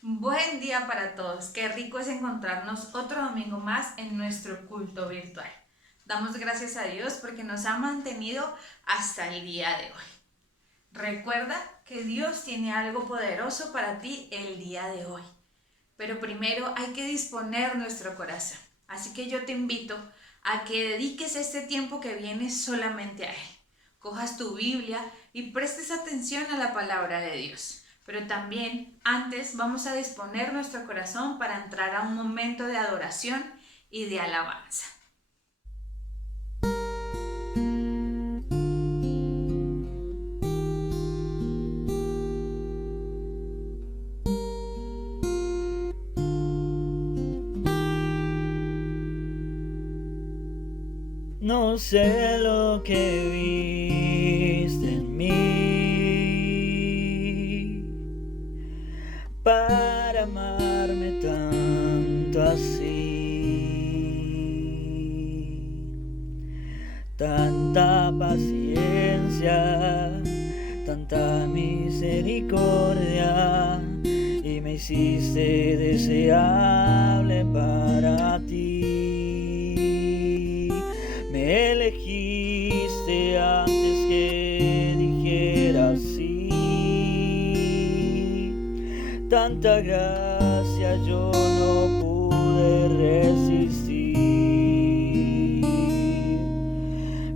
Buen día para todos. Qué rico es encontrarnos otro domingo más en nuestro culto virtual. Damos gracias a Dios porque nos ha mantenido hasta el día de hoy. Recuerda que Dios tiene algo poderoso para ti el día de hoy. Pero primero hay que disponer nuestro corazón. Así que yo te invito a que dediques este tiempo que viene solamente a Él. Cojas tu Biblia y prestes atención a la palabra de Dios. Pero también antes vamos a disponer nuestro corazón para entrar a un momento de adoración y de alabanza. No sé lo que viste en mí para amarme tanto así. Tanta paciencia, tanta misericordia, y me hiciste deseable para ti. Me elegiste antes que dijera sí. Tanta gracia yo no pude resistir.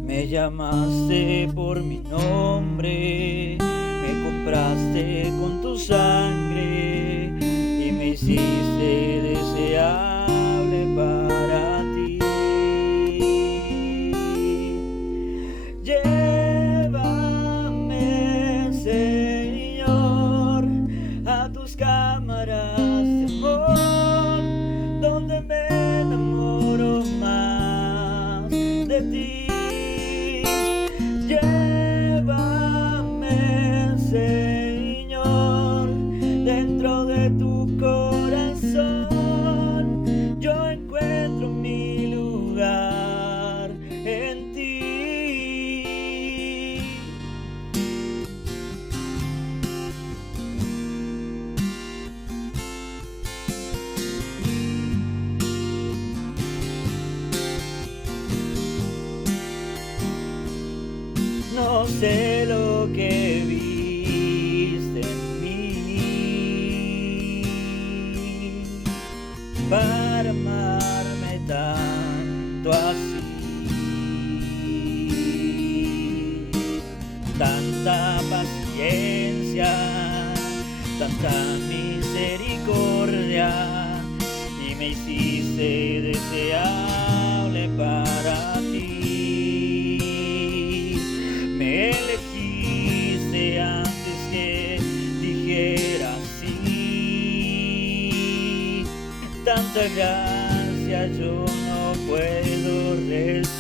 Me llamaste por mi nombre, me compraste con tu sangre y me hiciste deseable para ti. Llévame, Señor, a tus cámaras de amor, donde me enamoro más de ti. Llévame, Señor, dentro de tu corazón. Yo encuentro mi lugar en ti. No sé lo que viste en mí para amarme tanto así. Tanta paciencia, tanta misericordia, y me hiciste deseable para ti. Me elegiste antes que dijera sí. Tanta gracia yo no puedo resistir.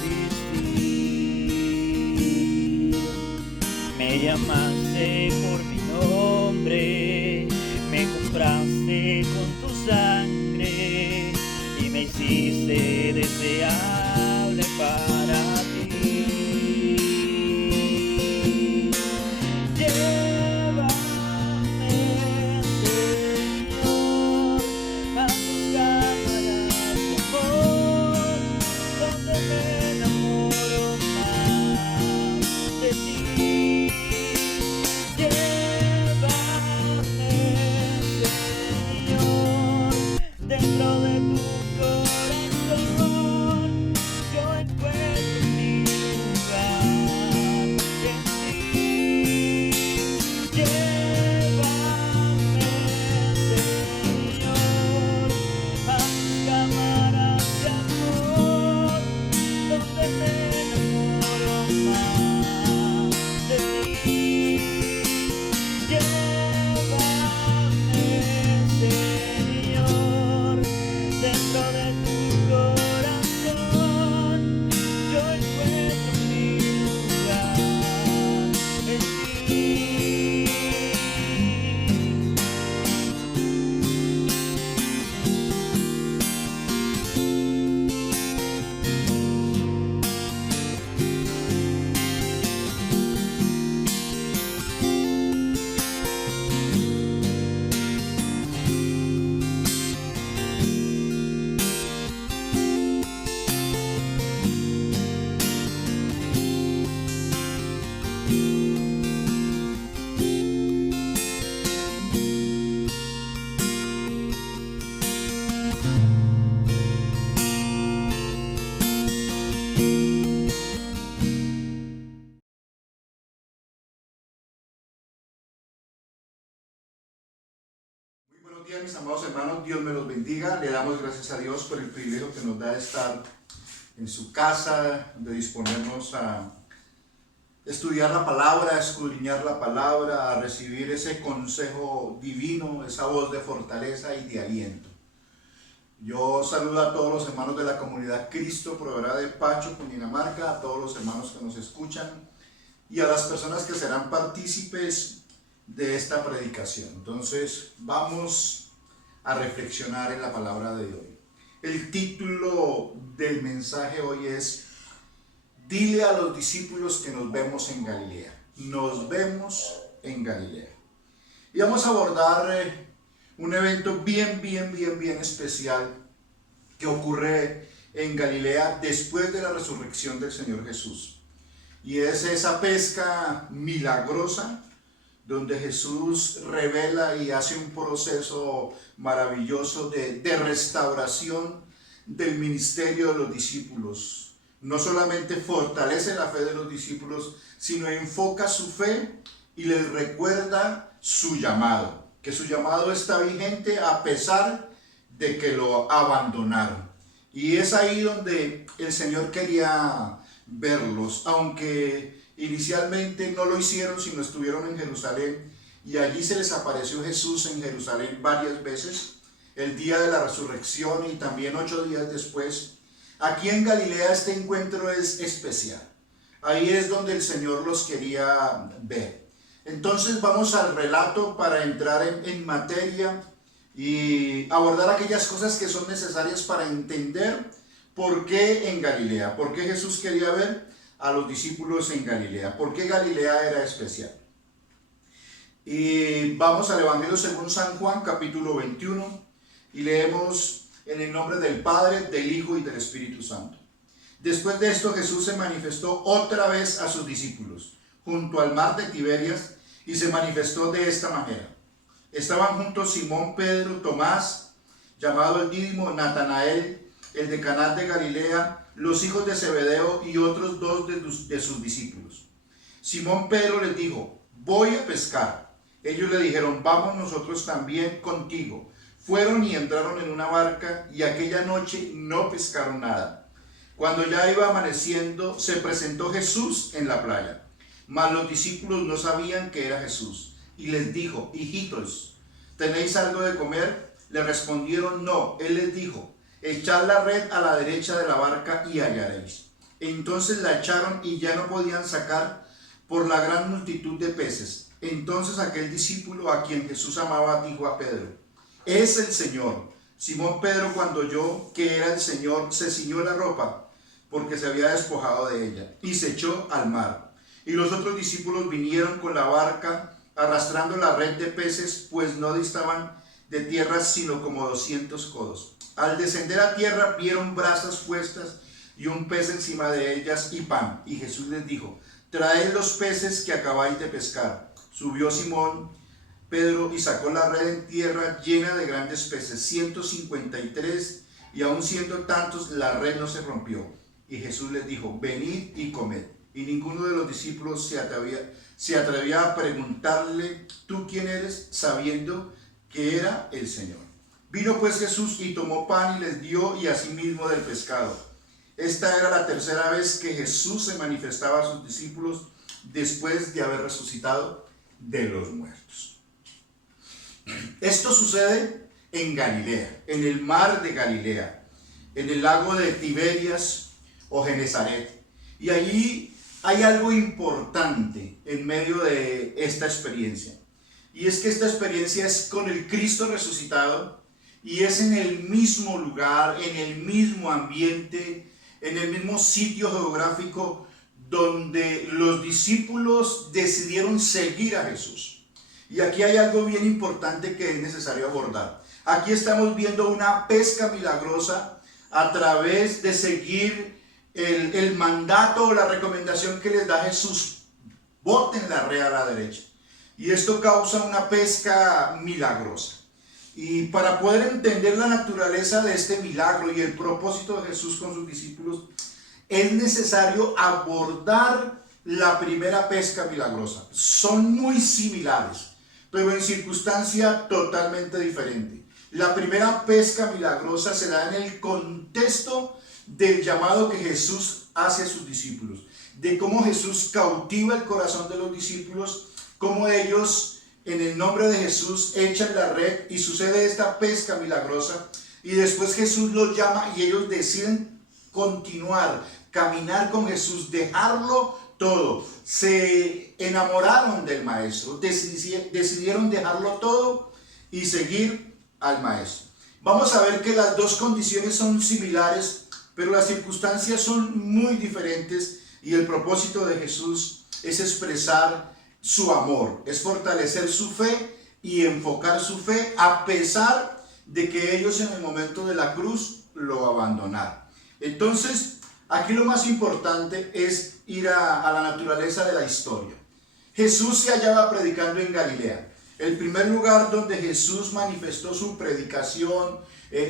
Me llamaste por mi nombre, me compraste con tu sangre y me hiciste deseable para ti. Llévame, Señor, a tus cámaras de amor, donde me enamoro más de ti. Llévame, Señor, dentro de tu corazón. Buenos días, mis amados hermanos, Dios me los bendiga. Le damos gracias a Dios por el privilegio que nos da de estar en su casa, de disponernos a estudiar la palabra, a escudriñar la palabra, a recibir ese consejo divino, esa voz de fortaleza y de aliento. Yo saludo a todos los hermanos de la comunidad Cristo, proveedora de Pacho, Cundinamarca, a todos los hermanos que nos escuchan y a las personas que serán partícipes de esta predicación. Entonces vamos a reflexionar en la palabra de hoy. El título del mensaje hoy es: dile a los discípulos que nos vemos en Galilea. Nos vemos en Galilea. Y vamos a abordar un evento bien especial que ocurre en Galilea después de la resurrección del Señor Jesús. Y es esa pesca milagrosa donde Jesús revela y hace un proceso maravilloso de restauración del ministerio de los discípulos. No solamente fortalece la fe de los discípulos, sino enfoca su fe y les recuerda su llamado, que su llamado está vigente a pesar de que lo abandonaron. Y es ahí donde el Señor quería verlos, aunque inicialmente no lo hicieron, sino estuvieron en Jerusalén, y allí se les apareció Jesús en Jerusalén varias veces, el día de la resurrección y también 8 días después. Aquí en Galilea este encuentro es especial. Ahí es donde el Señor los quería ver. Entonces vamos al relato para entrar en materia y abordar aquellas cosas que son necesarias para entender por qué en Galilea, por qué Jesús quería ver a los discípulos en Galilea, por qué Galilea era especial. Y vamos al Evangelio según San Juan, capítulo 21, y leemos en el nombre del Padre, del Hijo y del Espíritu Santo. Después de esto, Jesús se manifestó otra vez a sus discípulos junto al mar de Tiberias, y se manifestó de esta manera. Estaban juntos Simón, Pedro, Tomás, llamado el Dídimo, Natanael, el de Caná de Galilea, los hijos de Zebedeo y otros 2 de sus discípulos. Simón Pedro les dijo: voy a pescar. Ellos le dijeron: vamos nosotros también contigo. Fueron y entraron en una barca, y aquella noche no pescaron nada. Cuando ya iba amaneciendo, se presentó Jesús en la playa. Mas los discípulos no sabían que era Jesús. Y les dijo: hijitos, ¿tenéis algo de comer? Le respondieron: no. Él les dijo: echad la red a la derecha de la barca y hallaréis. Entonces la echaron y ya no podían sacar por la gran multitud de peces. Entonces aquel discípulo a quien Jesús amaba dijo a Pedro: es el Señor. Simón Pedro, cuando oyó que era el Señor, se ciñó la ropa, porque se había despojado de ella, y se echó al mar. Y los otros discípulos vinieron con la barca, arrastrando la red de peces, pues no distaban de tierra sino como 200 codos. Al descender a tierra vieron brasas puestas y un pez encima de ellas y pan. Y Jesús les dijo: traed los peces que acabáis de pescar. Subió Simón Pedro y sacó la red en tierra llena de grandes peces, 153, y aun siendo tantos la red no se rompió. Y Jesús les dijo: venid y comed. Y ninguno de los discípulos se atrevía a preguntarle: ¿tú quién eres?, sabiendo que era el Señor. Vino pues Jesús y tomó pan y les dio, y asimismo del pescado. Esta era la tercera vez que Jesús se manifestaba a sus discípulos después de haber resucitado de los muertos. Esto sucede en Galilea, en el mar de Galilea, en el lago de Tiberias o Genesaret. Y allí hay algo importante en medio de esta experiencia. Y es que esta experiencia es con el Cristo resucitado, y es en el mismo lugar, en el mismo ambiente, en el mismo sitio geográfico donde los discípulos decidieron seguir a Jesús. Y aquí hay algo bien importante que es necesario abordar. Aquí estamos viendo una pesca milagrosa a través de seguir el mandato o la recomendación que les da Jesús boten la red a la derecha. Y esto causa una pesca milagrosa. Y para poder entender la naturaleza de este milagro y el propósito de Jesús con sus discípulos, es necesario abordar la primera pesca milagrosa. Son muy similares, pero en circunstancia totalmente diferente. La primera pesca milagrosa se da en el contexto del llamado que Jesús hace a sus discípulos, de cómo Jesús cautiva el corazón de los discípulos, cómo ellos en el nombre de Jesús echan la red y sucede esta pesca milagrosa, y después Jesús los llama y ellos deciden continuar, caminar con Jesús, dejarlo todo. Se enamoraron del maestro, decidieron dejarlo todo y seguir al maestro. Vamos a ver que las dos condiciones son similares, pero las circunstancias son muy diferentes, y el propósito de Jesús es expresar su amor, es fortalecer su fe y enfocar su fe a pesar de que ellos en el momento de la cruz lo abandonaron. Entonces, aquí lo más importante es ir a la naturaleza de la historia. Jesús se hallaba predicando en Galilea, el primer lugar donde Jesús manifestó su predicación,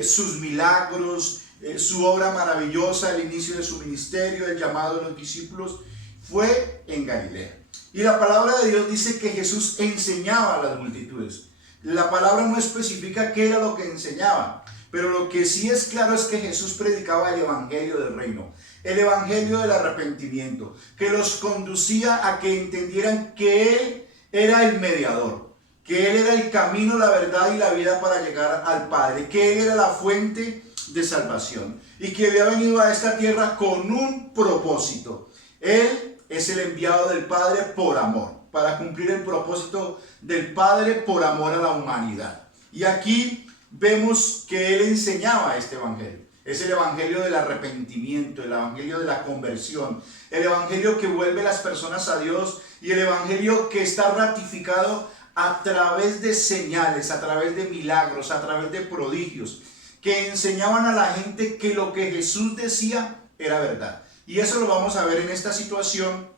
sus milagros, su obra maravillosa, el inicio de su ministerio, el llamado de los discípulos, fue en Galilea. Y la palabra de Dios dice que Jesús enseñaba a las multitudes. La palabra no especifica qué era lo que enseñaba, pero lo que sí es claro es que Jesús predicaba el evangelio del reino, el evangelio del arrepentimiento, que los conducía a que entendieran que Él era el mediador, que Él era el camino, la verdad y la vida para llegar al Padre, que Él era la fuente de salvación y que había venido a esta tierra con un propósito. Él es el enviado del Padre por amor, para cumplir el propósito del Padre por amor a la humanidad. Y aquí vemos que Él enseñaba este evangelio. Es el evangelio del arrepentimiento, el evangelio de la conversión, el evangelio que vuelve a las personas a Dios y el evangelio que está ratificado a través de señales, a través de milagros, a través de prodigios, que enseñaban a la gente que lo que Jesús decía era verdad. Y eso lo vamos a ver en esta situación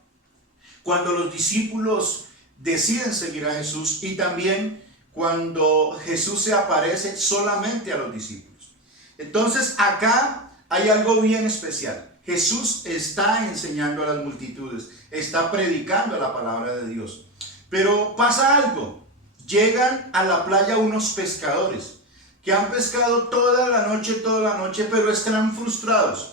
cuando los discípulos deciden seguir a Jesús y también cuando Jesús se aparece solamente a los discípulos. Entonces acá hay algo bien especial. Jesús está enseñando a las multitudes, está predicando la palabra de Dios. Pero pasa algo. Llegan a la playa unos pescadores que han pescado toda la noche, pero están frustrados.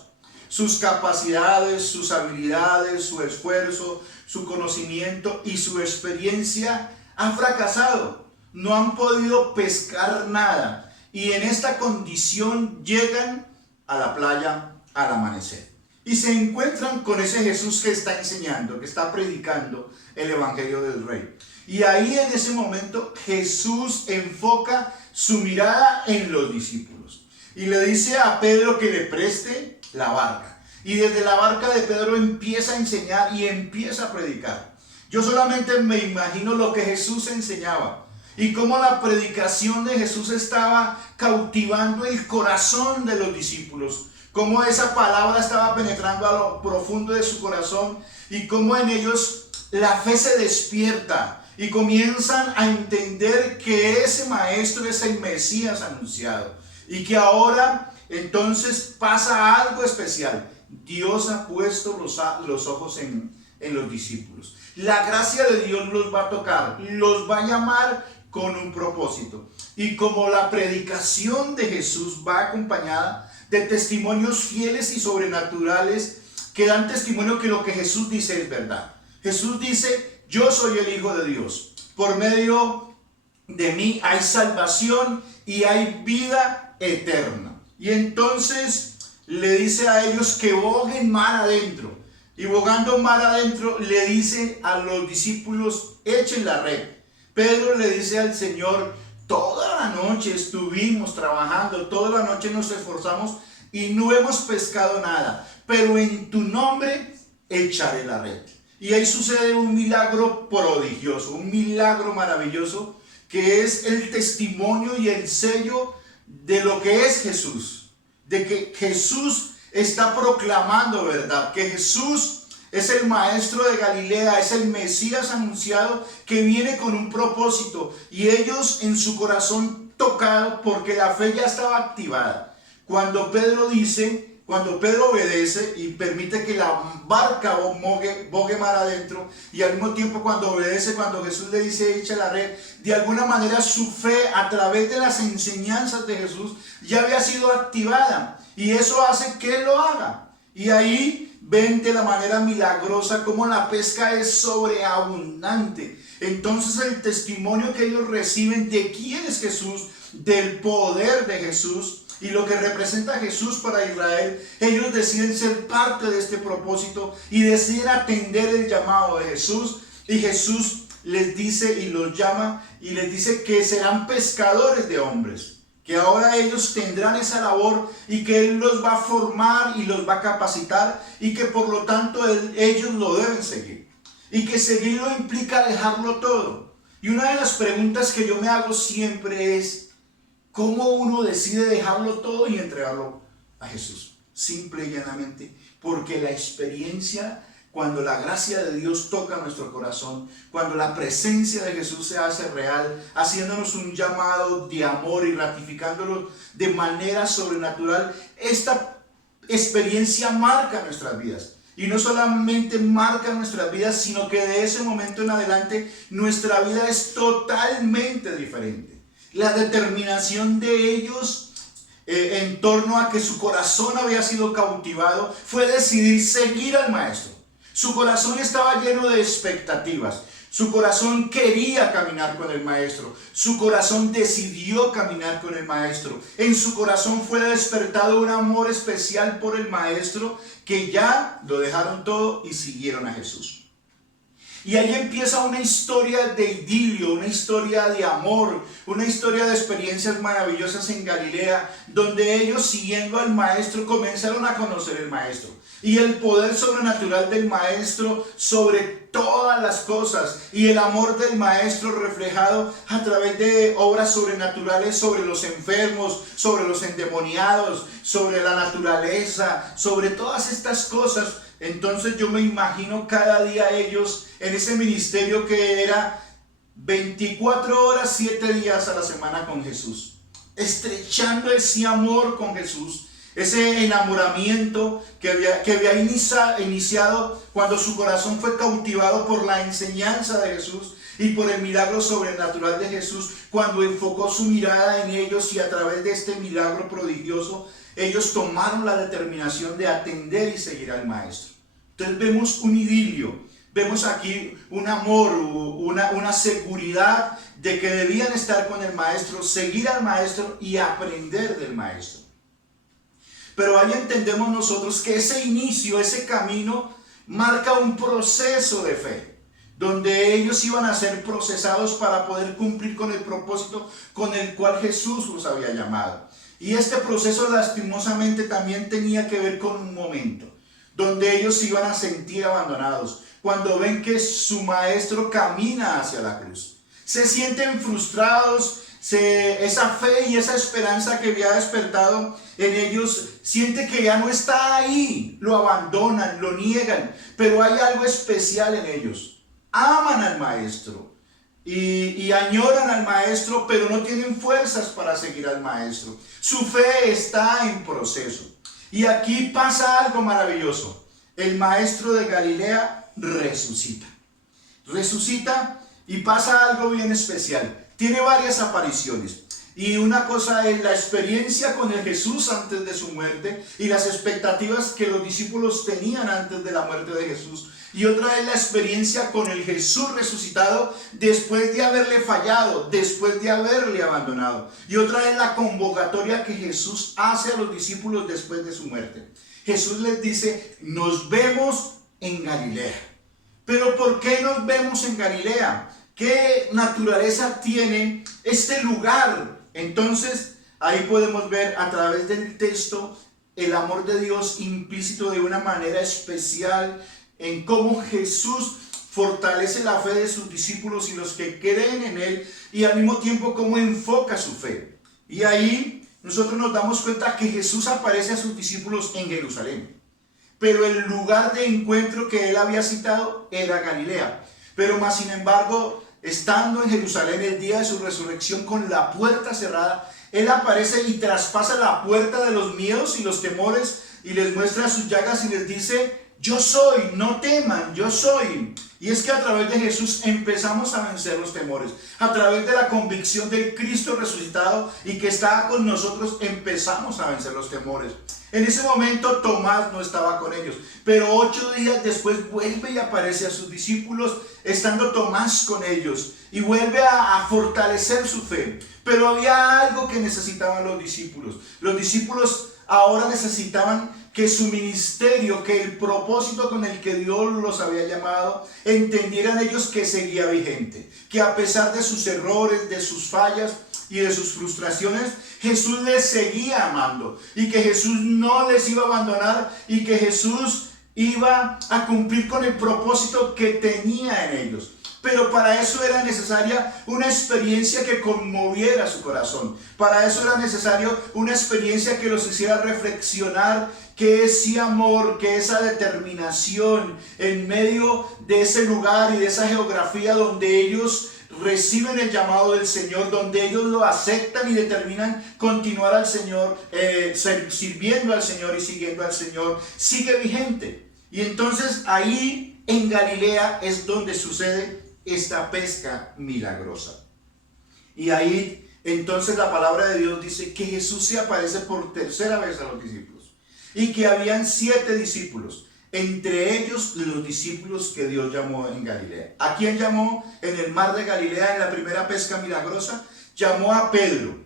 Sus capacidades, sus habilidades, su esfuerzo, su conocimiento y su experiencia han fracasado. No han podido pescar nada. Y en esta condición llegan a la playa al amanecer. Y se encuentran con ese Jesús que está enseñando, que está predicando el evangelio del rey. Y ahí en ese momento Jesús enfoca su mirada en los discípulos. Y le dice a Pedro que le preste la barca. Y desde la barca de Pedro empieza a enseñar y empieza a predicar. Yo solamente me imagino lo que Jesús enseñaba y cómo la predicación de Jesús estaba cautivando el corazón de los discípulos, cómo esa palabra estaba penetrando a lo profundo de su corazón y cómo en ellos la fe se despierta y comienzan a entender que ese maestro es el Mesías anunciado y que ahora entonces pasa algo especial. Dios ha puesto los ojos en los discípulos. La gracia de Dios los va a tocar, los va a llamar con un propósito. Y como la predicación de Jesús va acompañada de testimonios fieles y sobrenaturales que dan testimonio que lo que Jesús dice es verdad. Jesús dice: yo soy el Hijo de Dios. Por medio de mí hay salvación y hay vida eterna. Y entonces le dice a ellos que boguen mar adentro. Y bogando mar adentro le dice a los discípulos: echen la red. Pedro le dice al Señor: toda la noche estuvimos trabajando, toda la noche nos esforzamos y no hemos pescado nada, pero en tu nombre echaré la red. Y ahí sucede un milagro prodigioso, un milagro maravilloso, que es el testimonio y el sello de lo que es Jesús, de que Jesús está proclamando verdad, que Jesús Es el maestro de Galilea, es el Mesías anunciado que viene con un propósito. Y ellos en su corazón tocado porque la fe ya estaba activada. Cuando Pedro obedece y permite que la barca bogue mar adentro, y al mismo tiempo cuando obedece, cuando Jesús le dice echa la red, de alguna manera su fe a través de las enseñanzas de Jesús ya había sido activada, y eso hace que él lo haga. Y ahí ven de la manera milagrosa cómo la pesca es sobreabundante. Entonces el testimonio que ellos reciben de quién es Jesús, del poder de Jesús y lo que representa Jesús para Israel, ellos deciden ser parte de este propósito y deciden atender el llamado de Jesús. Y Jesús les dice y los llama y les dice que serán pescadores de hombres, que ahora ellos tendrán esa labor y que Él los va a formar y los va a capacitar, y que por lo tanto ellos lo deben seguir, y que seguirlo implica dejarlo todo. Y una de las preguntas que yo me hago siempre es: ¿cómo uno decide dejarlo todo y entregarlo a Jesús? Simple y llanamente porque la experiencia, cuando la gracia de Dios toca nuestro corazón, cuando la presencia de Jesús se hace real, haciéndonos un llamado de amor y ratificándolo de manera sobrenatural, esta experiencia marca nuestras vidas. Y no solamente marca nuestras vidas, sino que de ese momento en adelante nuestra vida es totalmente diferente. La determinación de ellos en torno a que su corazón había sido cautivado fue decidir seguir al maestro. Su corazón estaba lleno de expectativas. Su corazón quería caminar con el maestro. Su corazón decidió caminar con el maestro. En su corazón fue despertado un amor especial por el maestro, que ya lo dejaron todo y siguieron a Jesús. Y ahí empieza una historia de idilio, una historia de amor, una historia de experiencias maravillosas en Galilea, donde ellos, siguiendo al maestro, comenzaron a conocer el maestro y el poder sobrenatural del maestro sobre todas las cosas, y el amor del maestro reflejado a través de obras sobrenaturales sobre los enfermos, sobre los endemoniados, sobre la naturaleza, sobre todas estas cosas. Entonces yo me imagino cada día ellos en ese ministerio que era 24 horas, 7 días a la semana con Jesús, estrechando ese amor con Jesús, ese enamoramiento que había iniciado cuando su corazón fue cautivado por la enseñanza de Jesús y por el milagro sobrenatural de Jesús, cuando enfocó su mirada en ellos, y a través de este milagro prodigioso ellos tomaron la determinación de atender y seguir al maestro. Entonces vemos un idilio, vemos aquí un amor, una seguridad de que debían estar con el maestro, seguir al maestro y aprender del maestro. Pero ahí entendemos nosotros que ese inicio, ese camino, marca un proceso de fe, donde ellos iban a ser procesados para poder cumplir con el propósito con el cual Jesús los había llamado. Y este proceso lastimosamente también tenía que ver con un momento donde ellos se iban a sentir abandonados, cuando ven que su maestro camina hacia la cruz. Se sienten frustrados, esa fe y esa esperanza que había despertado en ellos, siente que ya no está ahí, lo abandonan, lo niegan, pero hay algo especial en ellos. Aman al maestro y añoran al maestro, pero no tienen fuerzas para seguir al maestro. Su fe está en proceso. Y aquí pasa algo maravilloso. El maestro de Galilea resucita. Resucita y pasa algo bien especial. Tiene varias apariciones. Y una cosa es la experiencia con el Jesús antes de su muerte y las expectativas que los discípulos tenían antes de la muerte de Jesús. Y otra es la experiencia con el Jesús resucitado después de haberle fallado, después de haberle abandonado. Y otra es la convocatoria que Jesús hace a los discípulos después de su muerte. Jesús les dice: nos vemos en Galilea. ¿Pero por qué nos vemos en Galilea? ¿Qué naturaleza tiene este lugar? Entonces ahí podemos ver a través del texto el amor de Dios implícito de una manera especial en cómo Jesús fortalece la fe de sus discípulos y los que creen en Él, y al mismo tiempo cómo enfoca su fe. Y ahí nosotros nos damos cuenta que Jesús aparece a sus discípulos en Jerusalén, pero el lugar de encuentro que él había citado era Galilea. Pero más sin embargo, estando en Jerusalén el día de su resurrección con la puerta cerrada, él aparece y traspasa la puerta de los miedos y los temores y les muestra sus llagas y les dice: yo soy, no teman, yo soy. Y es que a través de Jesús empezamos a vencer los temores. A través de la convicción del Cristo resucitado y que estaba con nosotros, empezamos a vencer los temores. En ese momento Tomás no estaba con ellos, pero 8 días después vuelve y aparece a sus discípulos, estando Tomás con ellos, y vuelve a fortalecer su fe. Pero había algo que necesitaban los discípulos. Los discípulos ahora necesitaban que su ministerio, que el propósito con el que Dios los había llamado, entendieran ellos que seguía vigente, que a pesar de sus errores, de sus fallas y de sus frustraciones, Jesús les seguía amando y que Jesús no les iba a abandonar y que Jesús iba a cumplir con el propósito que tenía en ellos. Pero para eso era necesaria una experiencia que conmoviera su corazón. Para eso era necesario una experiencia que los hiciera reflexionar que ese amor, que esa determinación en medio de ese lugar y de esa geografía donde ellos reciben el llamado del Señor, donde ellos lo aceptan y determinan continuar al Señor, sirviendo al Señor y siguiendo al Señor, sigue vigente. Y entonces ahí en Galilea es donde sucede esta pesca milagrosa. Y ahí entonces la palabra de Dios dice que Jesús se aparece por tercera vez a los discípulos y que habían 7 discípulos, entre ellos los discípulos que Dios llamó en Galilea. ¿A quién llamó en el mar de Galilea en la primera pesca milagrosa? Llamó a Pedro,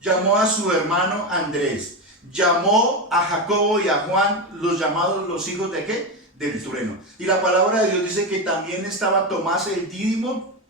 llamó a su hermano Andrés, llamó a Jacobo y a Juan, los llamados los hijos de ¿qué? Del trueno. Y la palabra de Dios dice que también estaba Tomás el Dídimo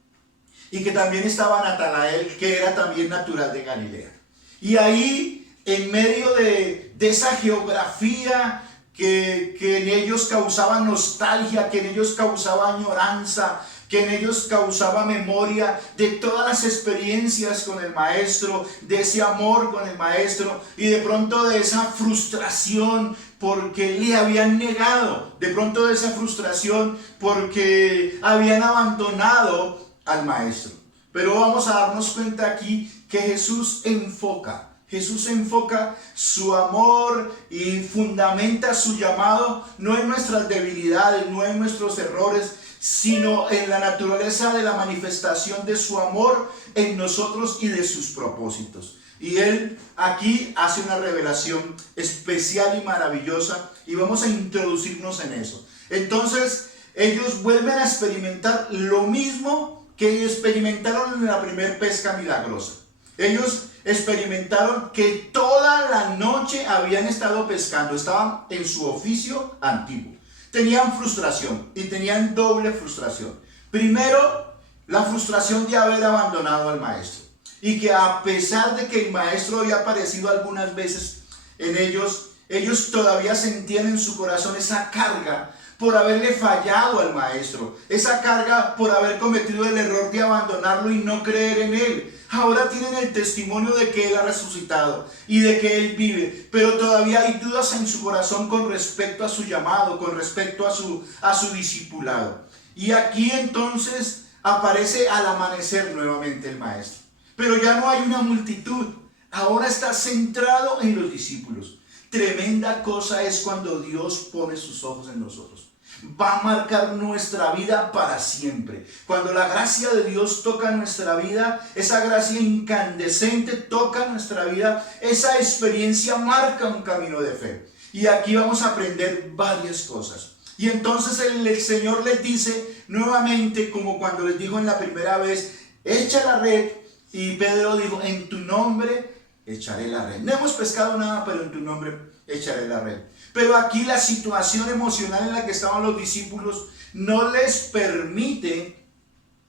y que también estaba Natanael, que era también natural de Galilea. Y ahí, en medio de esa geografía que en ellos causaba nostalgia, que en ellos causaba añoranza, que en ellos causaba memoria de todas las experiencias con el maestro, de ese amor con el maestro y de pronto de esa frustración porque le habían negado, de pronto de esa frustración porque habían abandonado al maestro. Pero vamos a darnos cuenta aquí que Jesús enfoca su amor y fundamenta su llamado no en nuestras debilidades, no en nuestros errores, sino en la naturaleza de la manifestación de su amor en nosotros y de sus propósitos. Y Él aquí hace una revelación especial y maravillosa y vamos a introducirnos en eso. Entonces, ellos vuelven a experimentar lo mismo que experimentaron en la primera pesca milagrosa. Ellos experimentaron que toda la noche habían estado pescando, estaban en su oficio antiguo. Tenían frustración y tenían doble frustración. Primero, la frustración de haber abandonado al maestro y que a pesar de que el maestro había aparecido algunas veces en ellos, ellos todavía sentían en su corazón esa carga por haberle fallado al maestro, esa carga por haber cometido el error de abandonarlo y no creer en él. Ahora tienen el testimonio de que Él ha resucitado y de que Él vive, pero todavía hay dudas en su corazón con respecto a su llamado, con respecto a su discipulado. Y aquí entonces aparece al amanecer nuevamente el maestro. Pero ya no hay una multitud, ahora está centrado en los discípulos. Tremenda cosa es cuando Dios pone sus ojos en nosotros. Va a marcar nuestra vida para siempre. Cuando la gracia de Dios toca nuestra vida, esa gracia incandescente toca nuestra vida, esa experiencia marca un camino de fe. Y aquí vamos a aprender varias cosas. Y entonces el Señor les dice nuevamente, como cuando les dijo en la primera vez, echa la red. Y Pedro dijo, en tu nombre echaré la red. No hemos pescado nada, pero en tu nombre echaré la red. Pero aquí la situación emocional en la que estaban los discípulos no les permite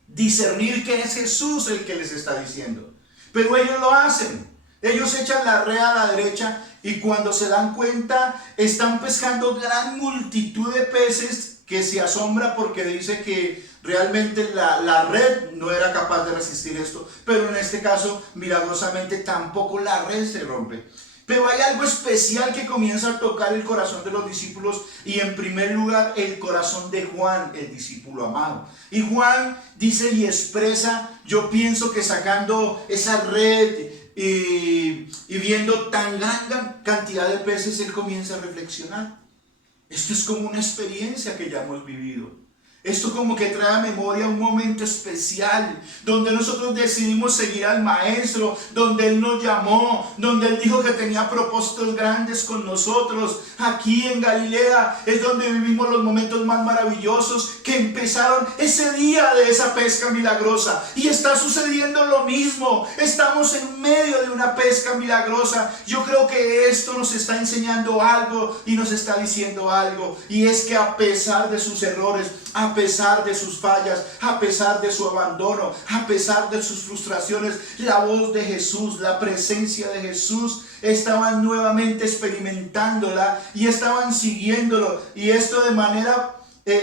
discernir que es Jesús el que les está diciendo. Pero ellos lo hacen. Ellos echan la red a la derecha y cuando se dan cuenta están pescando gran multitud de peces que se asombra porque dice que realmente la red no era capaz de resistir esto. Pero en este caso, milagrosamente, tampoco la red se rompe. Pero hay algo especial que comienza a tocar el corazón de los discípulos y en primer lugar el corazón de Juan, el discípulo amado. Y Juan dice y expresa, yo pienso que sacando esa red y viendo tan gran cantidad de peces, él comienza a reflexionar. Esto es como una experiencia que ya hemos vivido. Esto como que trae a memoria un momento especial donde nosotros decidimos seguir al Maestro, donde Él nos llamó, donde Él dijo que tenía propósitos grandes con nosotros. Aquí en Galilea es donde vivimos los momentos más maravillosos que empezaron ese día de esa pesca milagrosa. Y está sucediendo lo mismo. Estamos en medio de una pesca milagrosa. Yo creo que esto nos está enseñando algo y nos está diciendo algo. Y es que a pesar de sus errores, a pesar de sus fallas, a pesar de su abandono, a pesar de sus frustraciones, la voz de Jesús, la presencia de Jesús, estaban nuevamente experimentándola y estaban siguiéndolo. Y esto de manera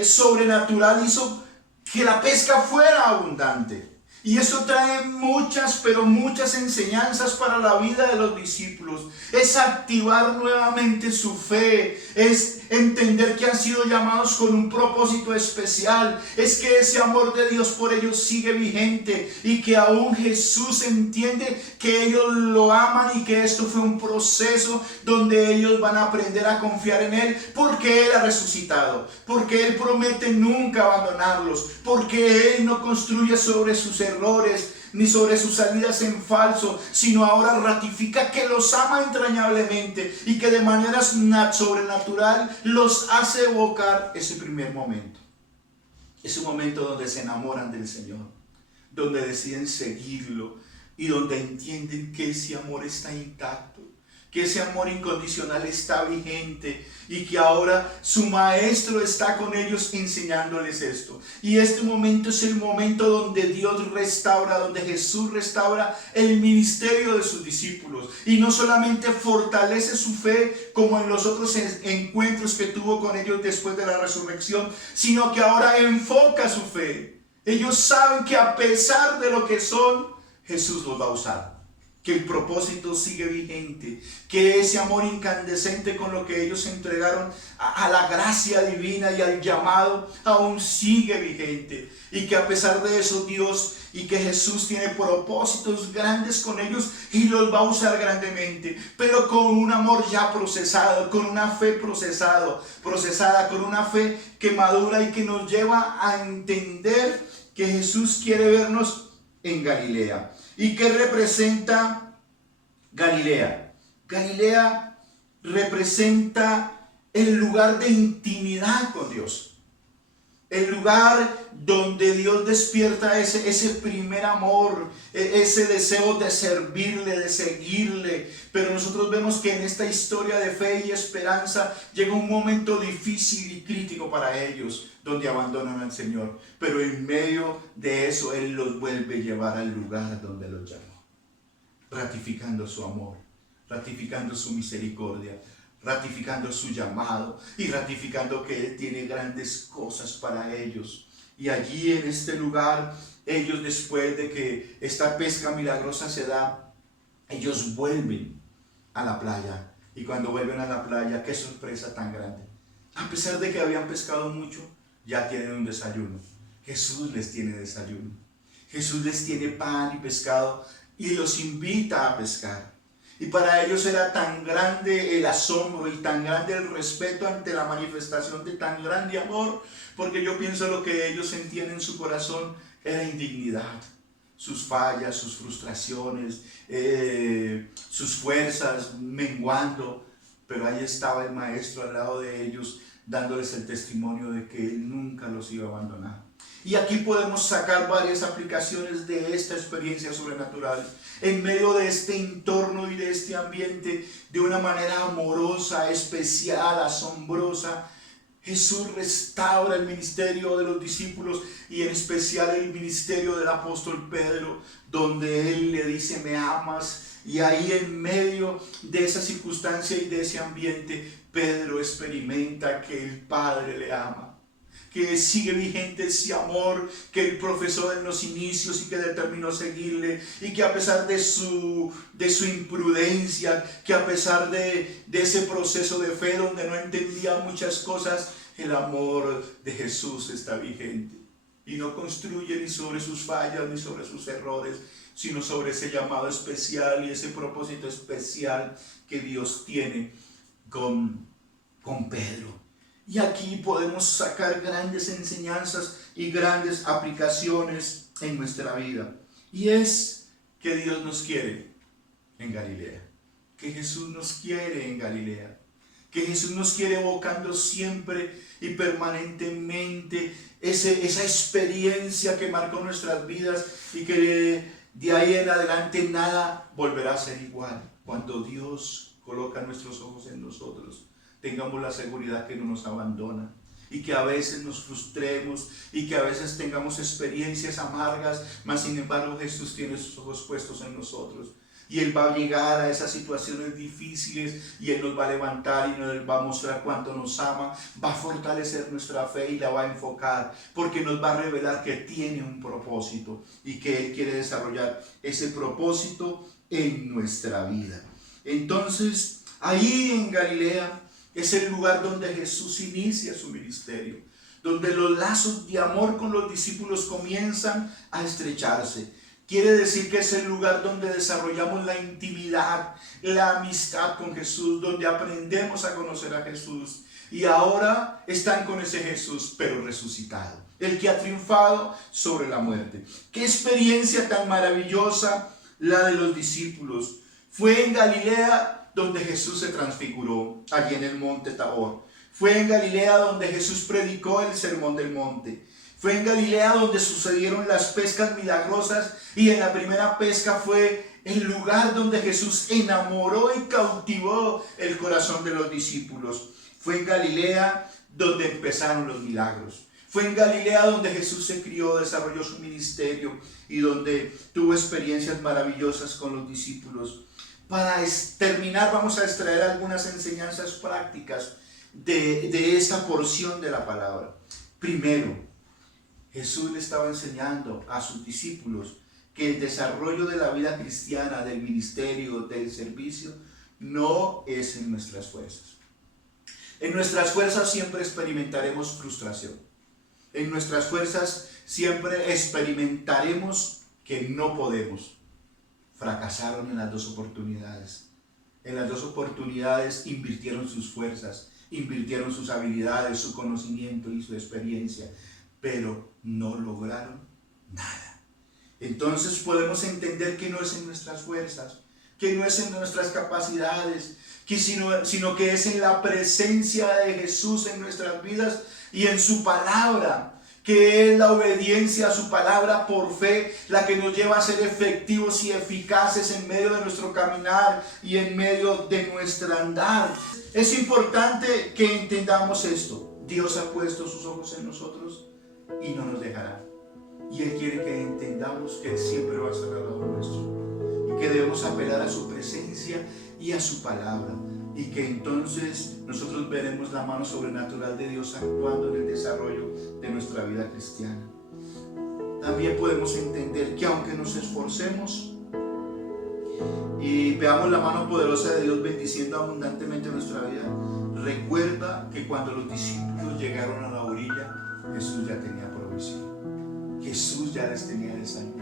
sobrenatural hizo que la pesca fuera abundante. Y esto trae muchas, pero muchas enseñanzas para la vida de los discípulos. Es activar nuevamente su fe. Es entender que han sido llamados con un propósito especial. Es que ese amor de Dios por ellos sigue vigente. Y que aún Jesús entiende que ellos lo aman y que esto fue un proceso donde ellos van a aprender a confiar en Él. Porque Él ha resucitado. Porque Él promete nunca abandonarlos. Porque Él no construye sobre sus errores ni sobre sus salidas en falso, sino ahora ratifica que los ama entrañablemente y que de manera sobrenatural los hace evocar ese primer momento, ese momento donde se enamoran del Señor, donde deciden seguirlo y donde entienden que ese amor está intacto, que ese amor incondicional está vigente y que ahora su Maestro está con ellos enseñándoles esto. Y este momento es el momento donde Dios restaura, donde Jesús restaura el ministerio de sus discípulos. Y no solamente fortalece su fe como en los otros encuentros que tuvo con ellos después de la resurrección, sino que ahora enfoca su fe. Ellos saben que a pesar de lo que son, Jesús los va a usar. Que el propósito sigue vigente, que ese amor incandescente con lo que ellos se entregaron a la gracia divina y al llamado aún sigue vigente, y que a pesar de eso Dios y que Jesús tiene propósitos grandes con ellos y los va a usar grandemente, pero con un amor ya procesado, con una fe procesada, con una fe que madura y que nos lleva a entender que Jesús quiere vernos en Galilea. ¿Y qué representa Galilea? Galilea representa el lugar de intimidad con Dios. El lugar donde Dios despierta ese primer amor, ese deseo de servirle, de seguirle. Pero nosotros vemos que en esta historia de fe y esperanza llega un momento difícil y crítico para ellos, donde abandonan al Señor. Pero en medio de eso Él los vuelve a llevar al lugar donde los llamó, ratificando su amor, ratificando su misericordia, ratificando su llamado y ratificando que Él tiene grandes cosas para ellos. Y allí en este lugar, ellos, después de que esta pesca milagrosa se da, ellos vuelven a la playa. Y cuando vuelven a la playa, qué sorpresa tan grande. A pesar de que habían pescado mucho, ya tienen un desayuno. Jesús les tiene desayuno. Jesús les tiene pan y pescado y los invita a pescar. Y para ellos era tan grande el asombro y tan grande el respeto ante la manifestación de tan grande amor, porque yo pienso lo que ellos sentían en su corazón era indignidad. Sus fallas, sus frustraciones, sus fuerzas menguando, pero ahí estaba el Maestro al lado de ellos, dándoles el testimonio de que Él nunca los iba a abandonar. Y aquí podemos sacar varias aplicaciones de esta experiencia sobrenatural en medio de este entorno y de este ambiente, de una manera amorosa, especial, asombrosa. Jesús restaura el ministerio de los discípulos y en especial el ministerio del apóstol Pedro, donde Él le dice: me amas. Y ahí en medio de esa circunstancia y de ese ambiente, Pedro experimenta que el Padre le ama, que sigue vigente ese amor que él profesó en los inicios y que determinó seguirle, y que a pesar de su imprudencia, que a pesar de ese proceso de fe donde no entendía muchas cosas, el amor de Jesús está vigente y no construye ni sobre sus fallas ni sobre sus errores, sino sobre ese llamado especial y ese propósito especial que Dios tiene con Pedro. Y aquí podemos sacar grandes enseñanzas y grandes aplicaciones en nuestra vida. Y es que Dios nos quiere en Galilea, que Jesús nos quiere en Galilea, que Jesús nos quiere evocando siempre y permanentemente esa experiencia que marcó nuestras vidas, y que de ahí en adelante nada volverá a ser igual. Cuando Dios coloca nuestros ojos en nosotros, tengamos la seguridad que no nos abandona, y que a veces nos frustremos y que a veces tengamos experiencias amargas, mas sin embargo Jesús tiene sus ojos puestos en nosotros, y Él va a llegar a esas situaciones difíciles y Él nos va a levantar y Él va a mostrar cuánto nos ama, va a fortalecer nuestra fe y la va a enfocar, porque nos va a revelar que tiene un propósito y que Él quiere desarrollar ese propósito en nuestra vida. Entonces, ahí en Galilea es el lugar donde Jesús inicia su ministerio, donde los lazos de amor con los discípulos comienzan a estrecharse. Quiere decir que es el lugar donde desarrollamos la intimidad, la amistad con Jesús, donde aprendemos a conocer a Jesús. Y ahora están con ese Jesús, pero resucitado, el que ha triunfado sobre la muerte. ¡Qué experiencia tan maravillosa la de los discípulos! Fue en Galilea donde Jesús se transfiguró, allí en el monte Tabor. Fue en Galilea donde Jesús predicó el sermón del monte. Fue en Galilea donde sucedieron las pescas milagrosas, y en la primera pesca fue el lugar donde Jesús enamoró y cautivó el corazón de los discípulos. Fue en Galilea donde empezaron los milagros. Fue en Galilea donde Jesús se crió, desarrolló su ministerio y donde tuvo experiencias maravillosas con los discípulos. Para terminar, vamos a extraer algunas enseñanzas prácticas de esta porción de la palabra. Primero, Jesús le estaba enseñando a sus discípulos que el desarrollo de la vida cristiana, del ministerio, del servicio, no es en nuestras fuerzas. En nuestras fuerzas siempre experimentaremos frustración. En nuestras fuerzas siempre experimentaremos que no podemos. Fracasaron en las dos oportunidades. En las dos oportunidades invirtieron sus fuerzas, invirtieron sus habilidades, su conocimiento y su experiencia, pero no lograron nada. Entonces podemos entender que no es en nuestras fuerzas, que no es en nuestras capacidades, sino que es en la presencia de Jesús en nuestras vidas y en su palabra, que es la obediencia a su palabra por fe la que nos lleva a ser efectivos y eficaces en medio de nuestro caminar y en medio de nuestro andar. Es importante que entendamos esto. Dios ha puesto sus ojos en nosotros y no nos dejará. Y Él quiere que entendamos que Él siempre va a estar al lado nuestro, y que debemos apelar a su presencia y a su palabra, y que entonces nosotros veremos la mano sobrenatural de Dios actuando en el desarrollo de nuestra vida cristiana. También podemos entender que aunque nos esforcemos y veamos la mano poderosa de Dios bendiciendo abundantemente nuestra vida, recuerda que cuando los discípulos llegaron a la orilla, Jesús ya tenía provisión. Jesús ya les tenía de salud.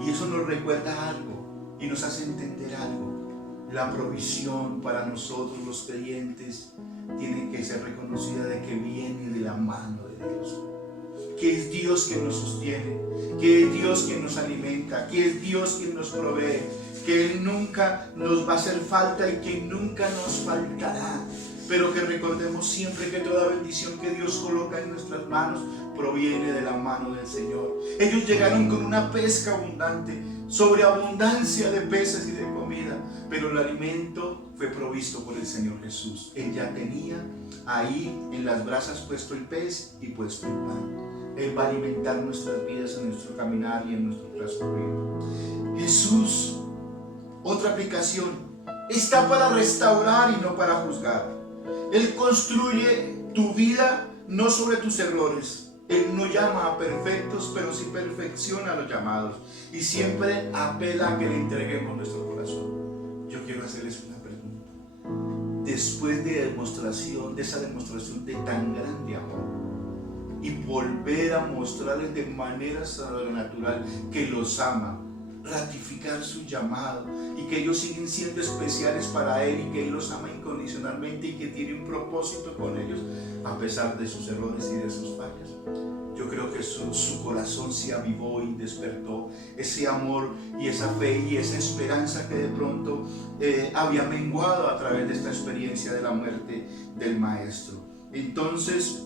Y eso nos recuerda algo y nos hace entender algo. La provisión para nosotros los creyentes tiene que ser reconocida de que viene de la mano de Dios. Que es Dios quien nos sostiene, que es Dios quien nos alimenta, que es Dios quien nos provee, que Él nunca nos va a hacer falta y que nunca nos faltará. Pero que recordemos siempre que toda bendición que Dios coloca en nuestras manos proviene de la mano del Señor. Ellos llegaron con una pesca abundante, sobreabundancia de peces y de comida, pero el alimento fue provisto por el Señor Jesús. Él ya tenía ahí en las brasas puesto el pez y puesto el pan. Él va a alimentar nuestras vidas en nuestro caminar y en nuestro transcurrir. Jesús, otra aplicación, está para restaurar y no para juzgar. Él construye tu vida no sobre tus errores. Él no llama a perfectos, pero sí perfecciona a los llamados. Y siempre apela a que le entreguemos nuestro corazón. Yo quiero hacerles una pregunta. Después de esa demostración de tan grande amor, y volver a mostrarles de manera sobrenatural que los ama, ratificar su llamado y que ellos siguen siendo especiales para Él y que Él los ama incondicionalmente y que tiene un propósito con ellos a pesar de sus errores y de sus fallas. Yo creo que su corazón se avivó y despertó ese amor y esa fe y esa esperanza que de pronto había menguado a través de esta experiencia de la muerte del Maestro. Entonces,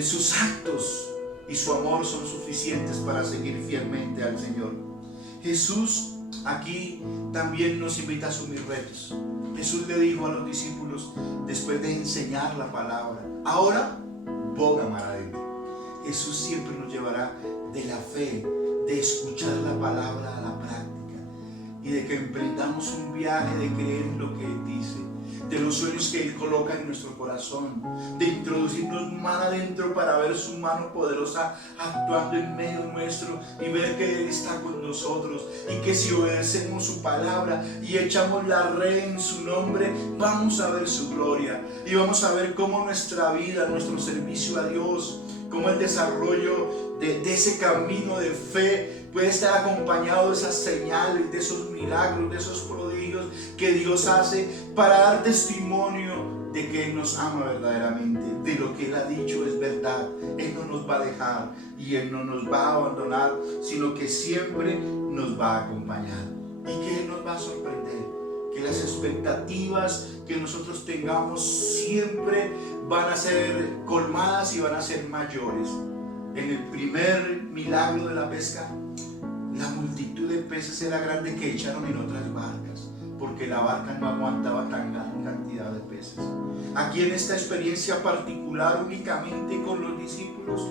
sus actos y su amor son suficientes para seguir fielmente al Señor. Jesús aquí también nos invita a asumir retos. Jesús le dijo a los discípulos, después de enseñar la palabra, ahora boga mar adentro. Jesús siempre nos llevará de la fe, de escuchar la palabra a la práctica y de que emprendamos un viaje de creer en lo que Él dice, de los sueños que Él coloca en nuestro corazón, de introducirnos mar adentro para ver su mano poderosa actuando en medio nuestro y ver que Él está con nosotros y que si obedecemos su palabra y echamos la red en su nombre, vamos a ver su gloria y vamos a ver cómo nuestra vida, nuestro servicio a Dios, cómo el desarrollo de ese camino de fe puede estar acompañado de esas señales, de esos milagros, de esos prodigios que Dios hace para dar testimonio de que Él nos ama verdaderamente, de lo que Él ha dicho es verdad. Él no nos va a dejar y Él no nos va a abandonar, sino que siempre nos va a acompañar y que Él nos va a sorprender, que las expectativas que nosotros tengamos siempre van a ser colmadas y van a ser mayores. En el primer milagro de la pesca, la multitud de peces era grande que echaron en otras barcas, porque la barca no aguantaba tan gran cantidad de peces. Aquí en esta experiencia particular, únicamente con los discípulos,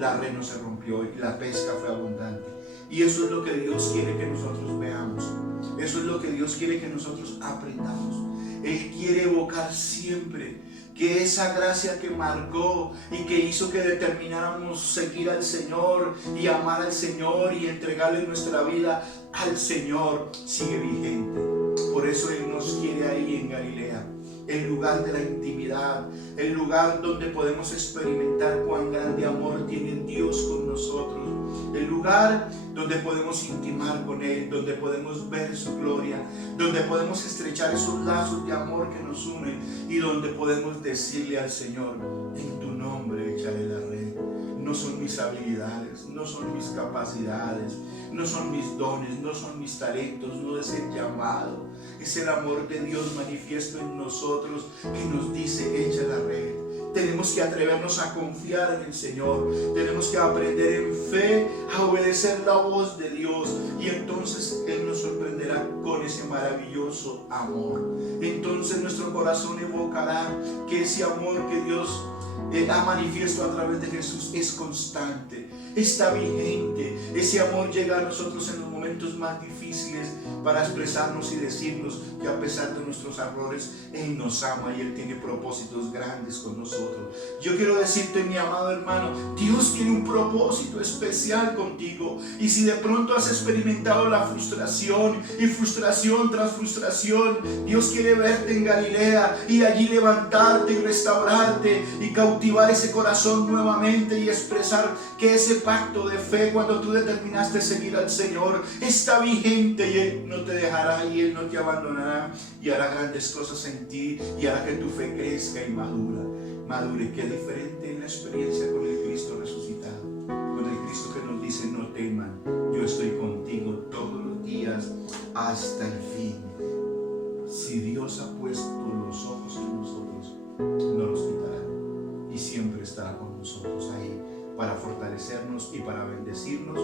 la red no se rompió y la pesca fue abundante. Y eso es lo que Dios quiere que nosotros veamos. Eso es lo que Dios quiere que nosotros aprendamos. Él quiere evocar siempre que esa gracia que marcó y que hizo que determináramos seguir al Señor y amar al Señor y entregarle nuestra vida al Señor sigue vigente. Por eso Él nos quiere ahí en Galilea, el lugar de la intimidad, el lugar donde podemos experimentar cuán grande amor tiene Dios con nosotros, el lugar donde podemos intimar con Él, donde podemos ver su gloria, donde podemos estrechar esos lazos de amor que nos unen y donde podemos decirle al Señor, en tu nombre echaré la red. No son mis habilidades, no son mis capacidades, no son mis dones, no son mis talentos, no es el llamado, es el amor de Dios manifiesto en nosotros que nos dice echa la red. Tenemos que atrevernos a confiar en el Señor, tenemos que aprender en fe a obedecer la voz de Dios y entonces Él nos sorprenderá con ese maravilloso amor. Entonces nuestro corazón evocará que ese amor que Dios ha manifiesto a través de Jesús es constante, está vigente. Ese amor llega a nosotros en los momentos más difíciles para expresarnos y decirnos que a pesar de nuestros errores Él nos ama y Él tiene propósitos grandes con nosotros. Yo quiero decirte, mi amado hermano, Dios tiene un propósito especial contigo, y si de pronto has experimentado la frustración y frustración tras frustración, Dios quiere verte en Galilea y allí levantarte y restaurarte y cautivar ese corazón nuevamente y expresar que ese pacto de fe, cuando tú determinaste seguir al Señor, está vigente y Él no te dejará y Él no te abandonará y hará grandes cosas en ti y hará que tu fe crezca y madure. Qué diferente en la experiencia con el Cristo resucitado, con el Cristo que nos dice no teman, yo estoy contigo todos los días hasta el fin. Si Dios ha puesto los ojos en nosotros, no los quitará y siempre estará con nosotros ahí para fortalecernos y para bendecirnos,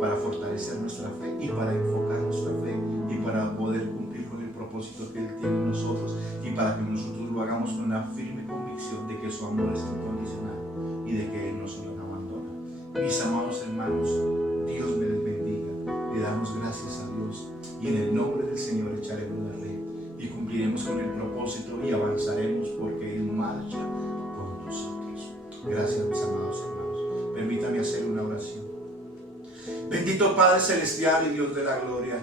para fortalecer nuestra fe y para enfocar nuestra fe y para poder cumplir con el propósito que Él tiene en nosotros y para que nosotros lo hagamos con una firme convicción de que su amor es incondicional y de que Él no se nos abandona. Mis amados hermanos, Dios me les bendiga. Le damos gracias a Dios y en el nombre del Señor echaremos la red y cumpliremos con el propósito y avanzaremos porque Él marcha con nosotros. Gracias, mis amados hermanos. Permítame hacer una oración. Bendito Padre Celestial y Dios de la gloria,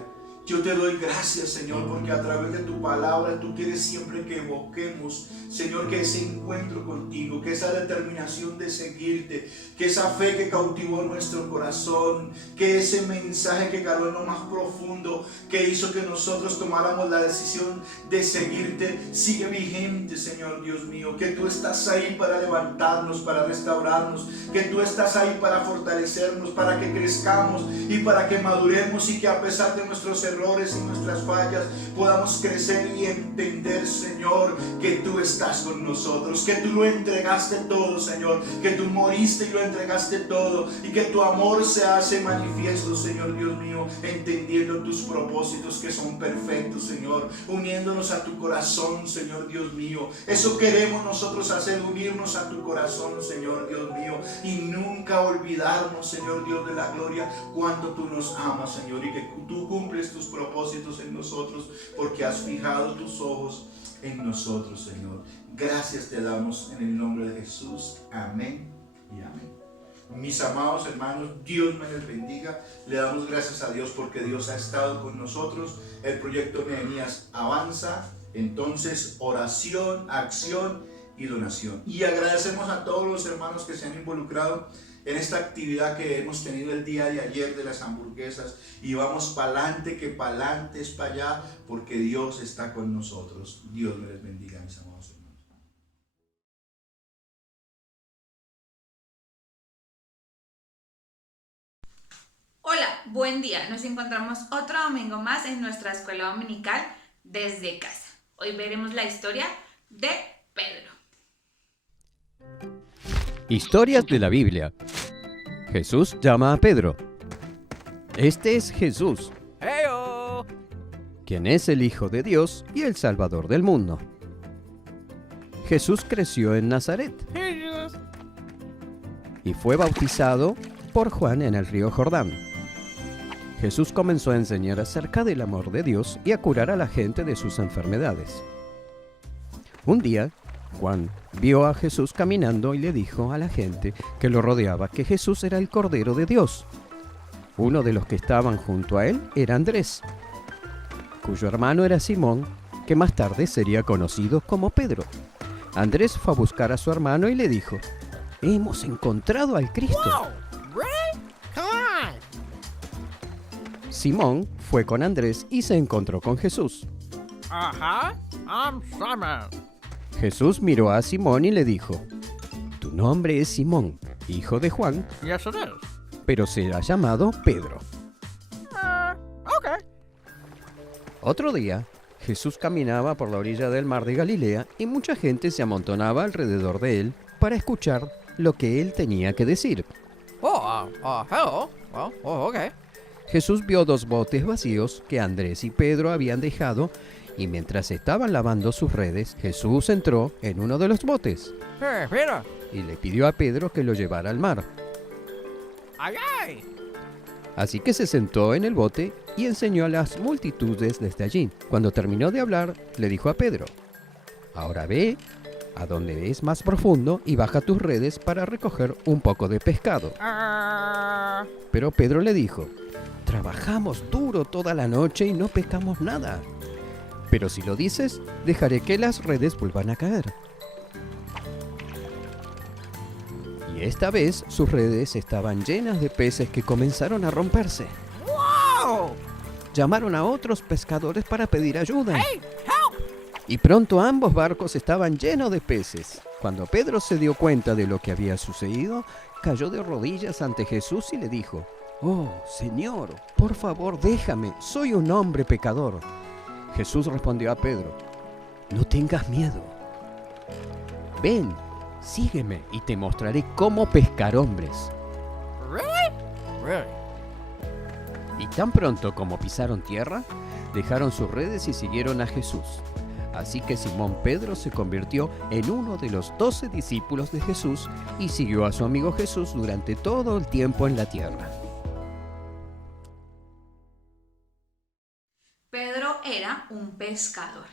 yo te doy gracias, Señor, porque a través de tu palabra tú quieres siempre que evoquemos, Señor, que ese encuentro contigo, que esa determinación de seguirte, que esa fe que cautivó nuestro corazón, que ese mensaje que caló en lo más profundo, que hizo que nosotros tomáramos la decisión de seguirte, sigue vigente, Señor Dios mío, que tú estás ahí para levantarnos, para restaurarnos, que tú estás ahí para fortalecernos, para que crezcamos y para que maduremos, y que a pesar de nuestros errores y nuestras fallas podamos crecer y entender, Señor, que tú estás con nosotros, que tú lo entregaste todo, Señor, que tú moriste y lo entregaste todo, y que tu amor se hace manifiesto, Señor Dios mío, entendiendo tus propósitos que son perfectos, Señor, uniéndonos a tu corazón, Señor Dios mío. Eso queremos nosotros hacer, unirnos a tu corazón, Señor Dios mío, y nunca olvidarnos, Señor Dios de la gloria, cuánto tú nos amas, Señor, y que tú cumples tus propósitos en nosotros, porque has fijado tus ojos en nosotros, Señor. Gracias te damos en el nombre de Jesús. Amén y amén. Mis amados hermanos, Dios me les bendiga. Le damos gracias a Dios porque Dios ha estado con nosotros. El proyecto Nehemías avanza. Entonces, oración, acción y donación. Y agradecemos a todos los hermanos que se han involucrado en esta actividad que hemos tenido el día de ayer de las hamburguesas, y vamos para adelante, que para adelante es para allá, porque Dios está con nosotros. Dios me les bendiga, mis amados hermanos. Hola, buen día. Nos encontramos otro domingo más en nuestra escuela dominical desde casa. Hoy veremos la historia de Pedro. Historias de la Biblia. Jesús llama a Pedro. Este es Jesús, ¡Heyo! quien es el Hijo de Dios y el Salvador del mundo. Jesús creció en Nazaret Jesus. y fue bautizado por Juan en el río Jordán. Jesús comenzó a enseñar acerca del amor de Dios y a curar a la gente de sus enfermedades. Un día, Juan vio a Jesús caminando y le dijo a la gente que lo rodeaba que Jesús era el Cordero de Dios. Uno de los que estaban junto a él era Andrés, cuyo hermano era Simón, que más tarde sería conocido como Pedro. Andrés fue a buscar a su hermano y le dijo: «Hemos encontrado al Cristo». Whoa! Really? Come on! Simón fue con Andrés y se encontró con Jesús. I'm Simon. Jesús miró a Simón y le dijo: «Tu nombre es Simón, hijo de Juan, Yes, it is. pero será llamado Pedro». Okay. Otro día, Jesús caminaba por la orilla del mar de Galilea y mucha gente se amontonaba alrededor de él para escuchar lo que él tenía que decir. Hello. Well, okay. Jesús vio 2 botes vacíos que Andrés y Pedro habían dejado, y mientras estaban lavando sus redes, Jesús entró en uno de los botes Hey, Peter. y le pidió a Pedro que lo llevara al mar. Aye, aye. Así que se sentó en el bote y enseñó a las multitudes desde allí. Cuando terminó de hablar, le dijo a Pedro: «Ahora ve a donde es más profundo y baja tus redes para recoger un poco de pescado». Pero Pedro le dijo: «Trabajamos duro toda la noche y no pescamos nada. Pero si lo dices, dejaré que las redes vuelvan a caer». Y esta vez sus redes estaban llenas de peces que comenzaron a romperse. Whoa! Llamaron a otros pescadores para pedir ayuda. Hey, help! Y pronto ambos barcos estaban llenos de peces. Cuando Pedro se dio cuenta de lo que había sucedido, cayó de rodillas ante Jesús y le dijo: «Oh, Señor, por favor déjame, soy un hombre pecador». Jesús respondió a Pedro: «No tengas miedo. Ven, sígueme y te mostraré cómo pescar hombres». Really? Y tan pronto como pisaron tierra, dejaron sus redes y siguieron a Jesús. Así que Simón Pedro se convirtió en uno de los 12 discípulos de Jesús y siguió a su amigo Jesús durante todo el tiempo en la tierra. Pedro era un pescador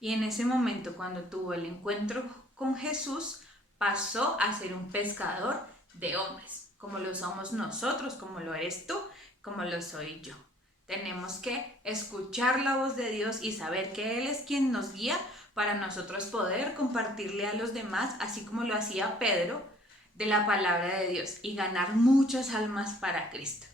y en ese momento, cuando tuvo el encuentro con Jesús, pasó a ser un pescador de hombres, como lo somos nosotros, como lo eres tú, como lo soy yo. Tenemos que escuchar la voz de Dios y saber que Él es quien nos guía para nosotros poder compartirle a los demás, así como lo hacía Pedro, de la palabra de Dios y ganar muchas almas para Cristo.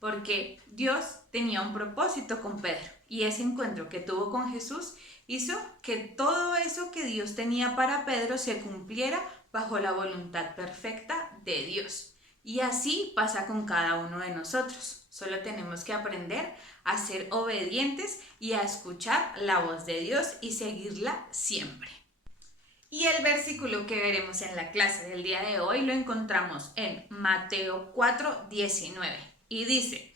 Porque Dios tenía un propósito con Pedro y ese encuentro que tuvo con Jesús hizo que todo eso que Dios tenía para Pedro se cumpliera bajo la voluntad perfecta de Dios. Y así pasa con cada uno de nosotros. Solo tenemos que aprender a ser obedientes y a escuchar la voz de Dios y seguirla siempre. Y el versículo que veremos en la clase del día de hoy lo encontramos en Mateo 4:19 y dice: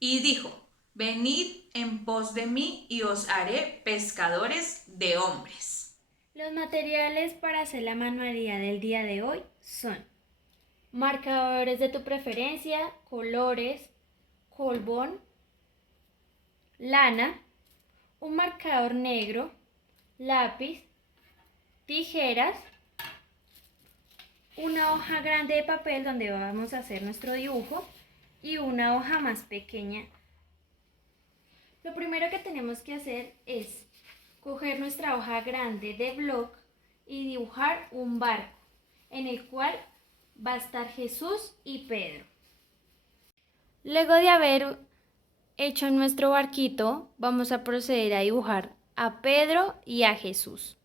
y dijo, venid en pos de mí y os haré pescadores de hombres. Los materiales para hacer la manualidad del día de hoy son marcadores de tu preferencia, colores, colbón, lana, un marcador negro, lápiz, tijeras, una hoja grande de papel donde vamos a hacer nuestro dibujo y una hoja más pequeña. Lo primero que tenemos que hacer es coger nuestra hoja grande de bloc y dibujar un barco en el cual va a estar Jesús y Pedro. Luego de haber hecho nuestro barquito, vamos a proceder a dibujar a Pedro y a Jesús.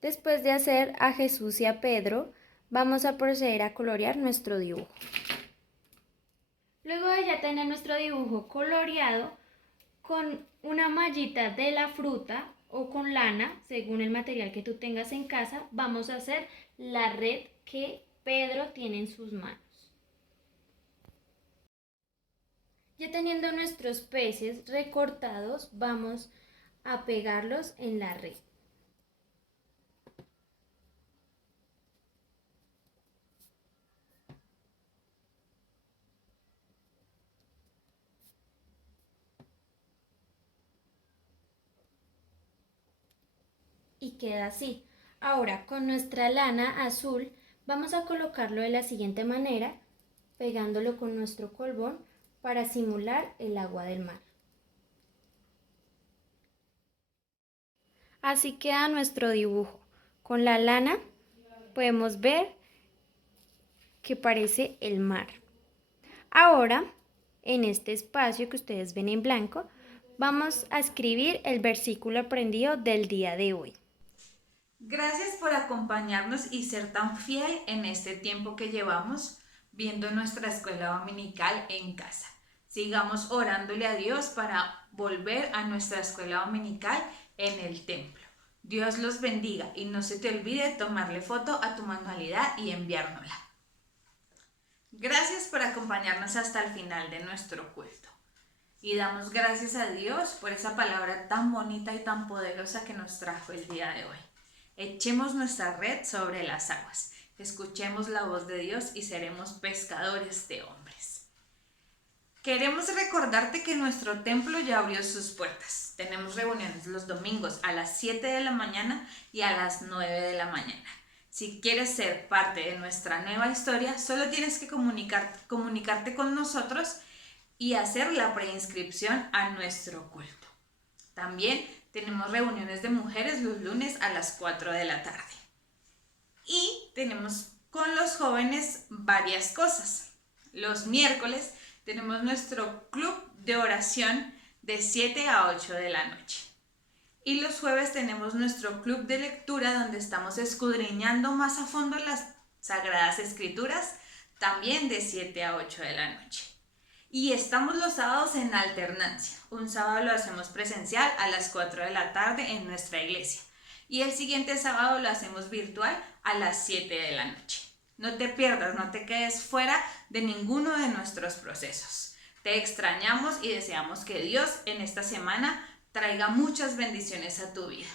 Después de hacer a Jesús y a Pedro, vamos a proceder a colorear nuestro dibujo. Luego de ya tener nuestro dibujo coloreado, con una mallita de la fruta o con lana, según el material que tú tengas en casa, vamos a hacer la red que Pedro tiene en sus manos. Ya teniendo nuestros peces recortados, vamos a pegarlos en la red. Y queda así. Ahora con nuestra lana azul vamos a colocarlo de la siguiente manera, pegándolo con nuestro colbón para simular el agua del mar. Así queda nuestro dibujo. Con la lana podemos ver que parece el mar. Ahora, en este espacio que ustedes ven en blanco, vamos a escribir el versículo aprendido del día de hoy. Gracias por acompañarnos y ser tan fiel en este tiempo que llevamos viendo nuestra escuela dominical en casa. Sigamos orándole a Dios para volver a nuestra escuela dominical en el templo. Dios los bendiga y no se te olvide tomarle foto a tu manualidad y enviárnosla. Gracias por acompañarnos hasta el final de nuestro culto. Y damos gracias a Dios por esa palabra tan bonita y tan poderosa que nos trajo el día de hoy. Echemos nuestra red sobre las aguas, escuchemos la voz de Dios y seremos pescadores de hombres. Queremos recordarte que nuestro templo ya abrió sus puertas. Tenemos reuniones los domingos a las 7 de la mañana y a las 9 de la mañana. Si quieres ser parte de nuestra nueva historia, solo tienes que comunicarte con nosotros y hacer la preinscripción a nuestro culto. También tenemos reuniones de mujeres los lunes a las 4 de la tarde. Y tenemos con los jóvenes varias cosas. Los miércoles tenemos nuestro club de oración de 7 a 8 de la noche. Y los jueves tenemos nuestro club de lectura donde estamos escudriñando más a fondo las Sagradas Escrituras, también de 7 a 8 de la noche. Y estamos los sábados en alternancia. Un sábado lo hacemos presencial a las 4 de la tarde en nuestra iglesia. Y el siguiente sábado lo hacemos virtual a las 7 de la noche. No te pierdas, no te quedes fuera de ninguno de nuestros procesos. Te extrañamos y deseamos que Dios en esta semana traiga muchas bendiciones a tu vida.